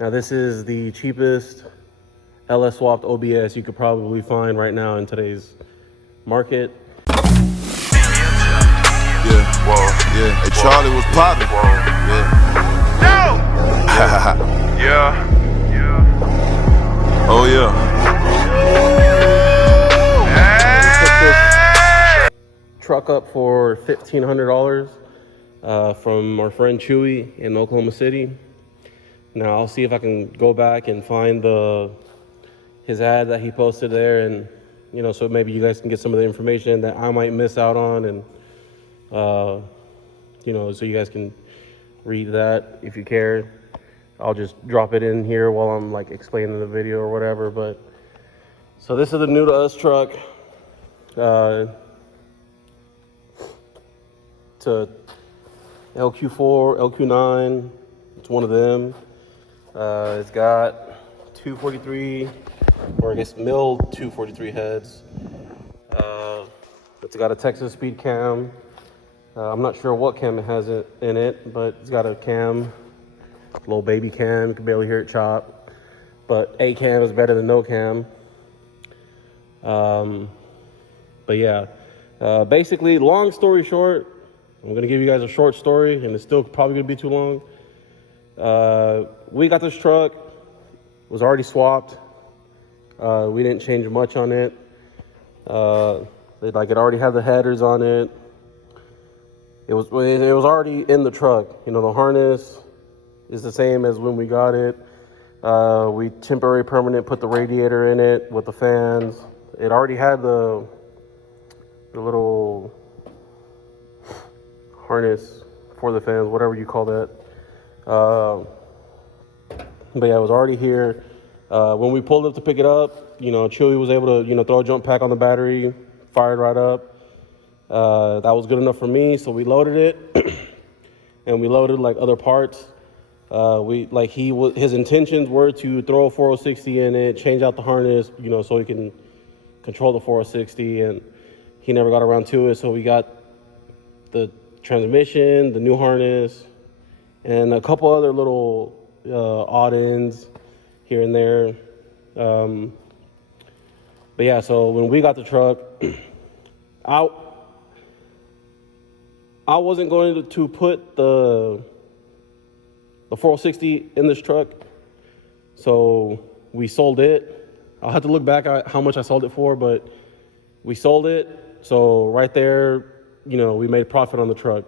Now this is the cheapest LS swapped OBS you could probably find right now in today's market. Yeah, whoa, yeah. Hey, Charlie was popping. Yeah. No! Yeah. Oh, yeah. Hey! Truck up for $1,500 from our friend Chewy in Oklahoma City. Now I'll see if I can go back and find his ad that he posted there, and so maybe you guys can get some of the information that I might miss out on, and so you guys can read that if you care. I'll just drop it in here while I'm like explaining the video or whatever. But so this is the new to us truck. It's a LQ4, LQ9. It's one of them. It's got 243, or I guess milled 243 heads. It's got a Texas speed cam. I'm not sure what cam it has in it, but it's got a cam, little baby cam. You can barely hear it chop, but a cam is better than no cam. But yeah, basically, long story short, I'm gonna give you guys a short story, and it's still probably gonna be too long. We got this truck, was already swapped. We didn't change much on it. It already had the headers on it. It was already in the truck. The harness is the same as when we got it. We temporary permanent put the radiator in it with the fans. It already had the little harness for the fans, whatever you call that. But yeah, it was already here. When we pulled up to pick it up, Chewy was able to, throw a jump pack on the battery, fired right up. That was good enough for me, so we loaded it, and we loaded like other parts. His intentions were to throw a 4060 in it, change out the harness, so he can control the 4060, and he never got around to it. So we got the transmission, the new harness, and a couple other little odd ends here and there. But yeah, so when we got the truck, I wasn't going to put the 460 in this truck, so we sold it. I'll have to look back at how much I sold it for, but we sold it. So right there, we made profit on the truck.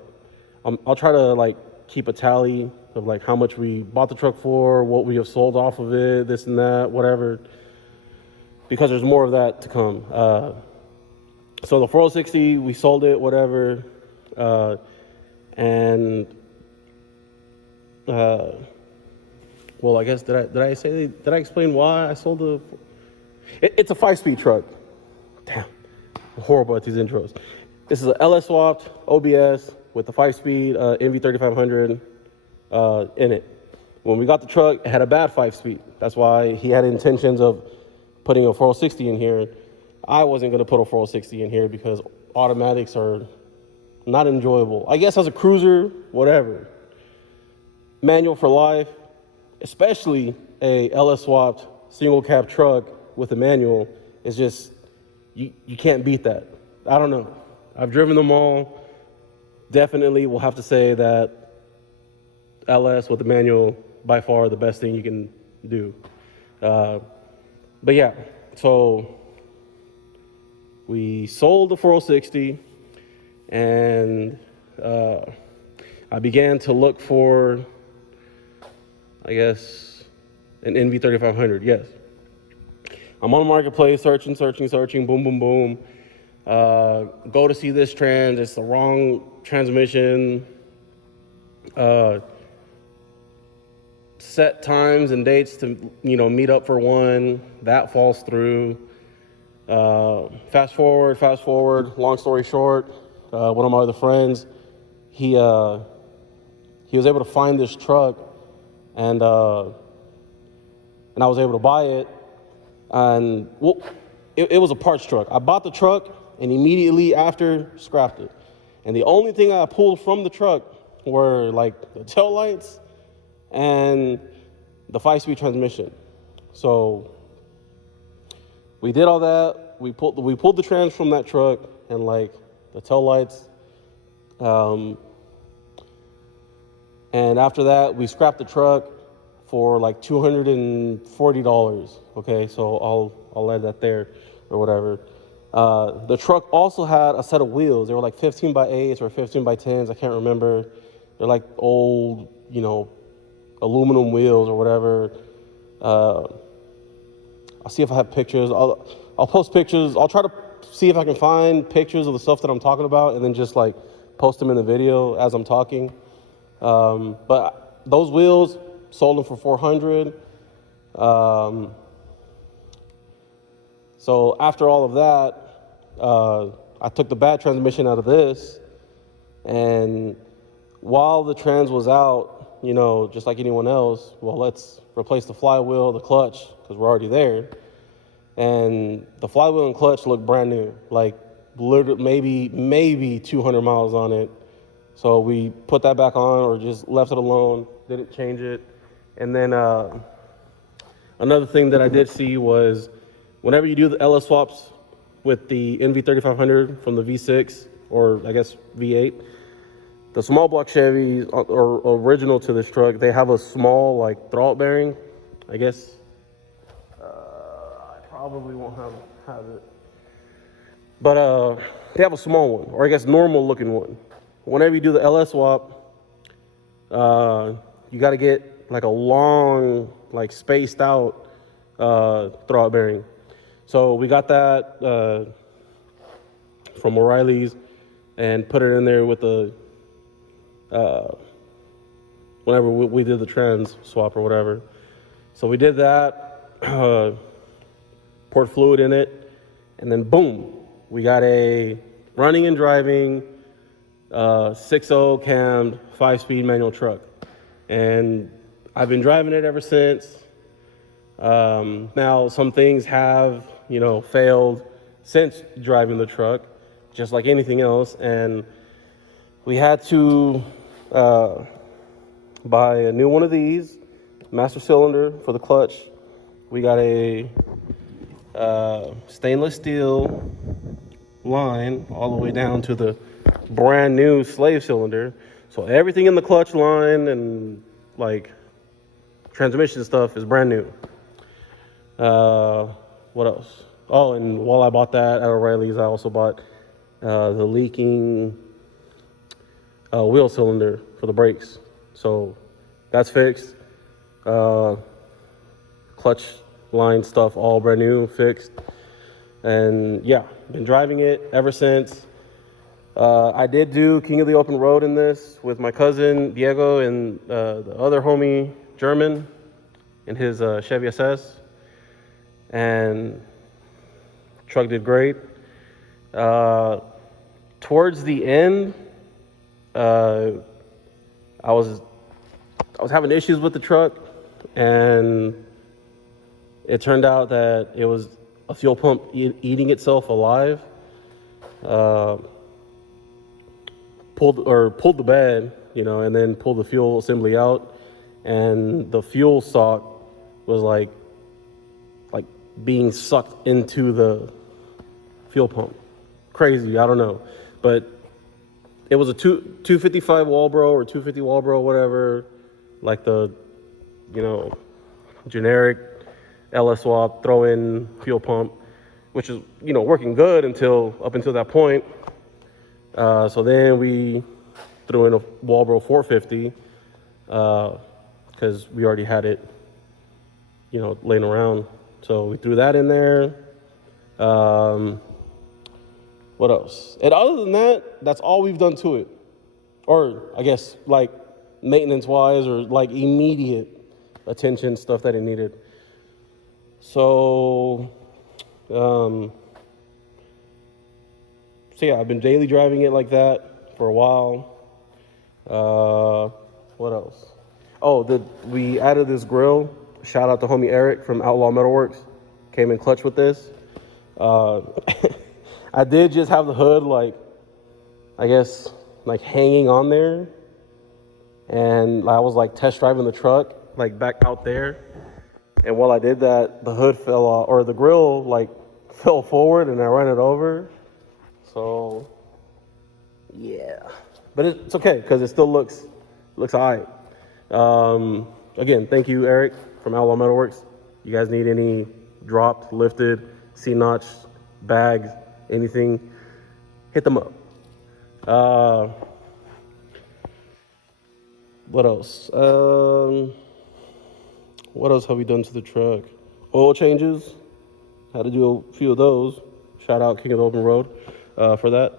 I'll try to keep a tally of how much we bought the truck for, what we have sold off of it, this and that, whatever, because there's more of that to come. So the 4060, we sold it, whatever. Well, I guess, did I explain why I sold it's a 5-speed truck. Damn, I'm horrible at these intros. This is an LS swapped OBS with the 5-speed NV3500 in it. When we got the truck, it had a bad 5-speed. That's why he had intentions of putting a 4060 in here. I wasn't gonna put a 4060 in here because automatics are not enjoyable. I guess as a cruiser, whatever. Manual for life, especially a LS swapped single cab truck with a manual, is just, you can't beat that. I don't know. I've driven them all. Definitely will have to say that LS with the manual, by far the best thing you can do. But yeah, so we sold the 4060, and I began to look for, I guess, an NV3500, yes. I'm on the marketplace, searching, boom, boom, boom. Go to see this trans, it's the wrong transmission. Set times and dates to, meet up for one, that falls through. Fast forward, long story short, one of my other friends, he was able to find this truck, and I was able to buy it. And well, it was a parts truck. I bought the truck and immediately after scrapped it. And the only thing I pulled from the truck were the tail lights and the 5-speed transmission. So we did all that. We pulled the trans from that truck and like the tail lights. And after that, we scrapped the truck for like $240. Okay, so I'll add that there or whatever. The truck also had a set of wheels. They were like 15 by 8s or 15 by 10s. I can't remember. They're like old, you know, aluminum wheels or whatever. I'll see if I have pictures. I'll post pictures. I'll try to see if I can find pictures of the stuff that I'm talking about and then just like post them in the video as I'm talking. But those wheels, sold them for $400. So after all of that, I took the bad transmission out of this, and while the trans was out, you know, just like anyone else, well, let's replace the flywheel, the clutch, because we're already there. And the flywheel and clutch look brand new, like literally maybe 200 miles on it. So we put that back on or just left it alone, didn't change it. And then another thing that I did see was whenever you do the LS swaps with the NV3500 from the V6 or I guess V8, the small block Chevys or original to this truck, they have a small like throttle bearing. I guess I probably won't have it, but they have a small one, or I guess normal looking one. Whenever you do the LS swap, you got to get like a long, like spaced out throttle bearing. So we got that from O'Reilly's and put it in there with the whenever we did the trans swap or whatever. So we did that, poured fluid in it, and then boom, we got a running and driving 6.0 cammed 5-speed manual truck. And I've been driving it ever since. Now some things have, you know, failed since driving the truck, just like anything else. And we had to buy a new one of these, master cylinder for the clutch. We got a stainless steel line all the way down to the brand new slave cylinder. So everything in the clutch line and like transmission stuff is brand new. What else? Oh, and while I bought that at O'Reilly's, I also bought the leaking wheel cylinder for the brakes. So that's fixed. Clutch line stuff all brand new, fixed. And yeah, been driving it ever since. I did do King of the Open Road in this with my cousin Diego and the other homie German in his Chevy SS, and truck did great. Towards the end, I was having issues with the truck, and it turned out that it was a fuel pump eating itself alive. Pulled the bed, you know, and then pulled the fuel assembly out, and the fuel sock was like being sucked into the fuel pump. Crazy, I don't know, but it was a 255 Walbro or 250 Walbro, whatever, like the, you know, generic LS swap throw-in fuel pump, which is, you know, working good up until that point. So then we threw in a Walbro 450 because we already had it, you know, laying around. So we threw that in there. What else? And other than that, that's all we've done to it. Or I guess like maintenance-wise or like immediate attention, stuff that it needed. So, so yeah, I've been daily driving it like that for a while. What else? Oh, we added this grill. Shout out to homie Eric from Outlaw Metalworks. Came in clutch with this. I did just have the hood, like, I guess, like hanging on there. And I was like test driving the truck. like back out there. And while I did that, the hood fell off, or the grill like fell forward and I ran it over. So yeah, but it's okay because it still looks all right. Again, thank you, Eric from Outlaw Metalworks. You guys need any dropped, lifted, C-notch, bags, anything, hit them up. What else? What else have we done to the truck? Oil changes. Had to do a few of those. Shout out King of the Open Road for that.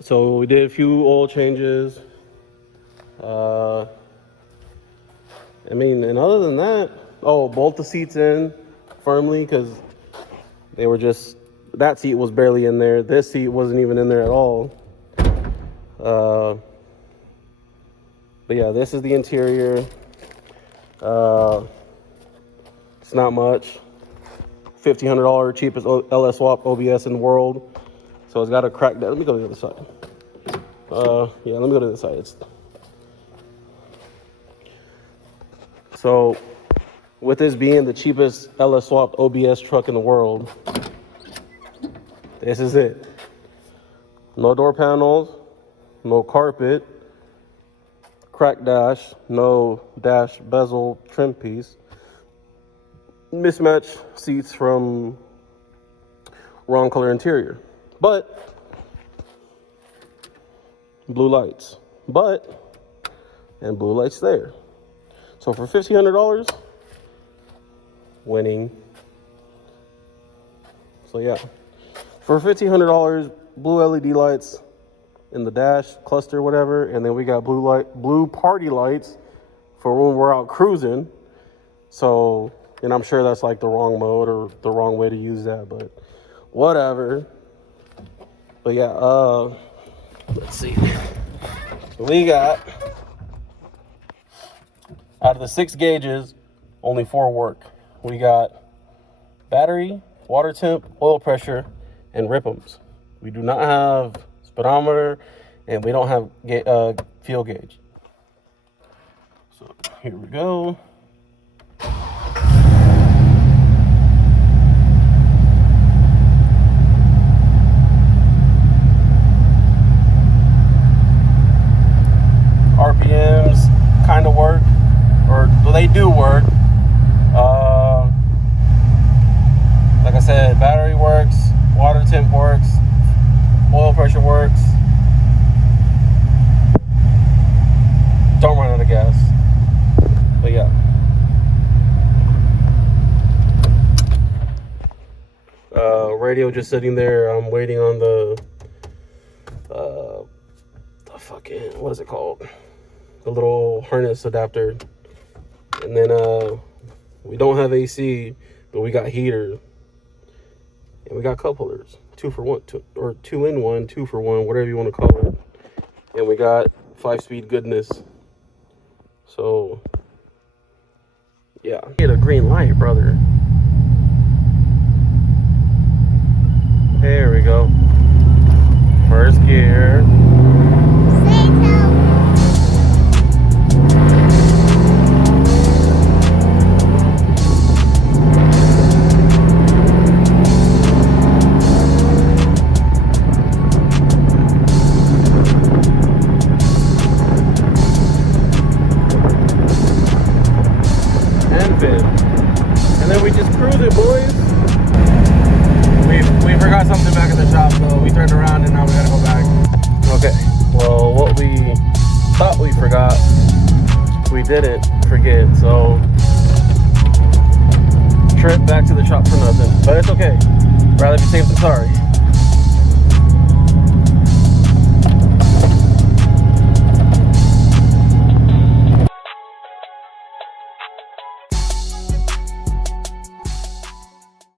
So we did a few oil changes. I mean, and other than that, bolt the seats in firmly because they were just, that seat was barely in there. This seat wasn't even in there at all. But yeah, this is the interior. It's not much. $1,500 cheapest LS swap OBS in the world. So it's got a crack down. Let me go to the other side. Yeah, let me go to the side. So with this being the cheapest LS swap OBS truck in the world, this is it. No door panels, no carpet, crack dash, no dash bezel trim piece, mismatched seats from wrong color interior, but blue lights, and blue lights there. So for $1,500, winning. So yeah, for $1,500, blue LED lights in the dash, cluster, whatever, and then we got blue party lights for when we're out cruising. So, and I'm sure that's like the wrong mode or the wrong way to use that, but whatever. But yeah, let's see. We got, out of the 6 gauges, only 4 work. We got battery, water temp, oil pressure, and rip'ems. We do not have speedometer, and we don't have fuel gauge. So here we go. RPMs kind of work, or well, they do work. Like I said, battery works, water temp works, oil pressure works. Don't run out of gas. But yeah. Radio just sitting there. I'm waiting on the fucking, what is it called? The little harness adapter. And then we don't have AC, but we got heater. And we got cup holders. 2 for 1, or 2 in 1, 2 for 1, whatever you want to call it. And we got 5-speed goodness. So yeah, get a green light, brother. There we go. First gear. And then we just cruise it, boys. We forgot something back in the shop, so we turned around and now we gotta go back. Okay, well, what we thought we forgot, we didn't forget, so trip back to the shop for nothing. But it's okay. Rather be safe than sorry.